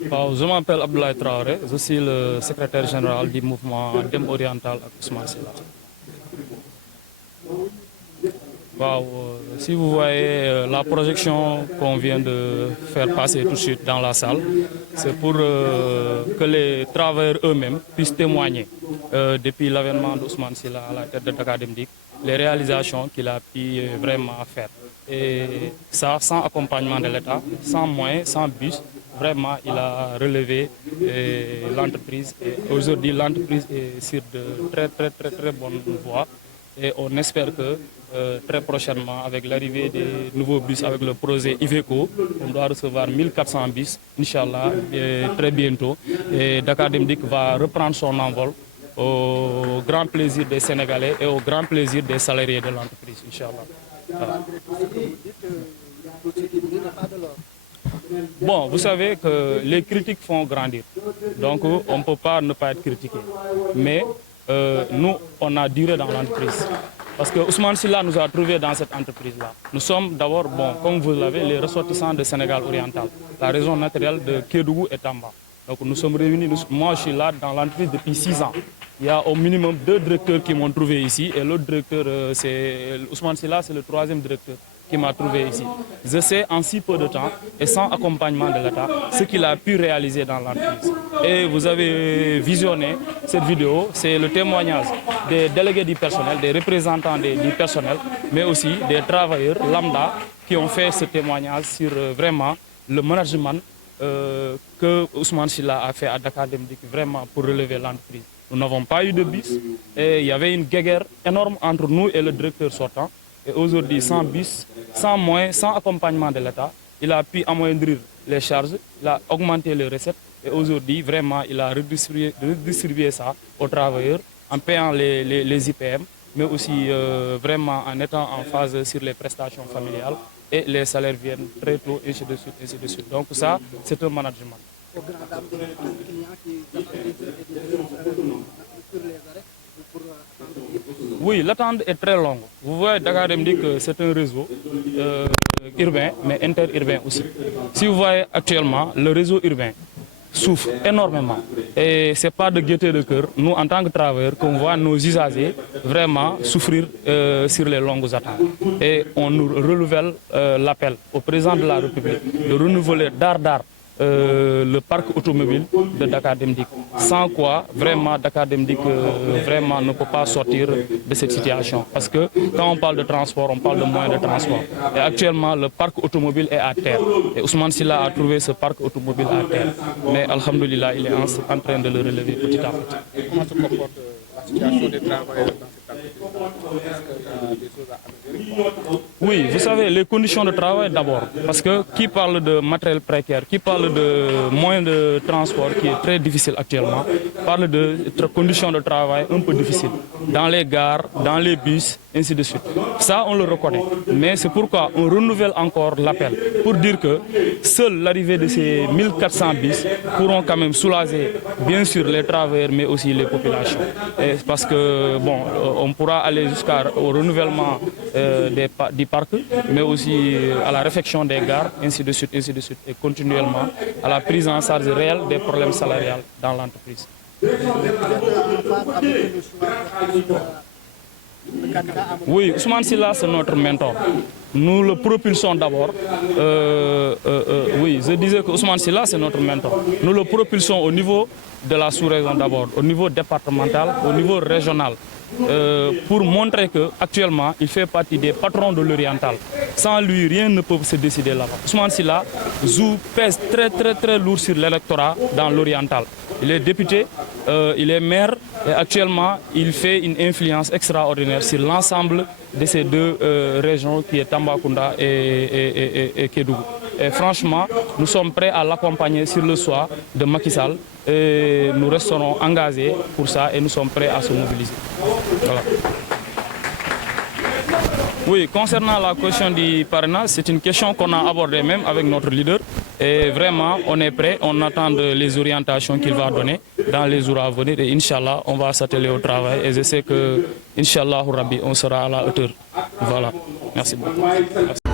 Je m'appelle Abdoulaye Traoré, je suis le secrétaire général du mouvement Dem Oriental à Ousmane Sylla. Si vous voyez la projection qu'on vient de faire passer tout de suite dans la salle, c'est pour que les travailleurs eux-mêmes puissent témoigner depuis l'avènement d'Ousmane Sylla à la tête de Dakar Dem Dikk, les réalisations qu'il a pu vraiment faire. Et ça, sans accompagnement de l'État, sans moyens, sans bus, vraiment, il a relevé l'entreprise. Et aujourd'hui, l'entreprise est sur de très bonnes voies. Et on espère que très prochainement, avec l'arrivée des nouveaux bus, avec le projet Iveco, on doit recevoir 1400 bus, Inch'Allah, très bientôt. Et Dakar Dem Dikk va reprendre son envol au grand plaisir des Sénégalais et au grand plaisir des salariés de l'entreprise, Inch'Allah. Voilà. Bon, vous savez que les critiques font grandir. Donc, on ne peut pas ne pas être critiqué. Mais nous, on a duré dans l'entreprise. Parce que Ousmane Sylla nous a trouvés dans cette entreprise-là. Nous sommes d'abord, comme vous l'avez, les ressortissants de Sénégal oriental, la région naturelle de Kédougou et Tamba. Donc nous sommes réunis, moi je suis là dans l'entreprise depuis 6 ans. Il y a au minimum 2 directeurs qui m'ont trouvé ici et l'autre directeur, c'est Ousmane Sylla, c'est le 3e directeur qui m'a trouvé ici. Je sais en si peu de temps et sans accompagnement de l'État ce qu'il a pu réaliser dans l'entreprise. Et vous avez visionné cette vidéo, c'est le témoignage des délégués du personnel, des représentants du personnel, mais aussi des travailleurs lambda qui ont fait ce témoignage sur vraiment le management que Ousmane Sylla a fait à Dakar Dem Dikk vraiment pour relever l'entreprise. Nous n'avons pas eu de bus et il y avait une guéguerre énorme entre nous et le directeur sortant. Et aujourd'hui, sans bus, sans moyens, sans accompagnement de l'État, il a pu amoindrir les charges, il a augmenté les recettes et aujourd'hui, vraiment, il a redistribué ça aux travailleurs en payant les IPM, mais aussi vraiment en étant en phase sur les prestations familiales et les salaires viennent très tôt, ainsi de suite, ainsi de suite. Donc ça, c'est un management. Oui, l'attente est très longue. Vous voyez, Dakar Dem Dikk, c'est un réseau urbain, mais interurbain aussi. Si vous voyez actuellement, le réseau urbain souffre énormément. Et ce n'est pas de gaieté de cœur, nous en tant que travailleurs, qu'on voit nos usagers vraiment souffrir sur les longues attentes. Et on nous renouvelle l'appel au président de la République de renouveler d'art le parc automobile de Dakar Dem Dikk. Sans quoi, vraiment, Dakar Dem Dikk vraiment ne peut pas sortir de cette situation. Parce que quand on parle de transport, on parle de moyens de transport. Et actuellement, le parc automobile est à terre. Et Ousmane Sylla a trouvé ce parc automobile à terre. Mais alhamdoulilah, il est en train de le relever petit à petit. Comment se comporte la situation des travailleurs dans cette entreprise? Est-ce qu'il y a des choses à améliorer? Oui, vous savez, les conditions de travail d'abord. Parce que qui parle de matériel précaire, qui parle de moyens de transport qui est très difficile actuellement, parle de conditions de travail un peu difficiles. Dans les gares, dans les bus, ainsi de suite. Ça, on le reconnaît. Mais c'est pourquoi on renouvelle encore l'appel pour dire que seule l'arrivée de ces 1400 bus pourront quand même soulager, bien sûr, les travailleurs, mais aussi les populations. Et parce que, bon, on pourra aller jusqu'au renouvellement du parc, mais aussi à la réfection des gares, ainsi de suite, et continuellement à la prise en charge réelle des problèmes salariales dans l'entreprise. Oui, Ousmane Sylla, c'est notre mentor. Nous le propulsons d'abord. Oui, je disais que Ousmane Sylla, c'est notre mentor. Nous le propulsons au niveau de la sous-région d'abord, au niveau départemental, au niveau régional. Pour montrer qu'actuellement, il fait partie des patrons de l'oriental. Sans lui, rien ne peut se décider là-bas. Ousmane Sylla pèse très lourd sur l'électorat dans l'oriental. Il est député, il est maire et actuellement, il fait une influence extraordinaire sur l'ensemble de ces 2 régions qui est Tambacounda et Kédougou. Et franchement, nous sommes prêts à l'accompagner sur le soir de Macky Sall. Et nous resterons engagés pour ça et nous sommes prêts à se mobiliser. Voilà. Oui, concernant la question du parrainage, c'est une question qu'on a abordée même avec notre leader. Et vraiment, on est prêt, on attend les orientations qu'il va donner dans les jours à venir. Et Inch'Allah, on va s'atteler au travail. Et je sais que, Inch'Allah, on sera à la hauteur. Voilà. Merci beaucoup. Merci.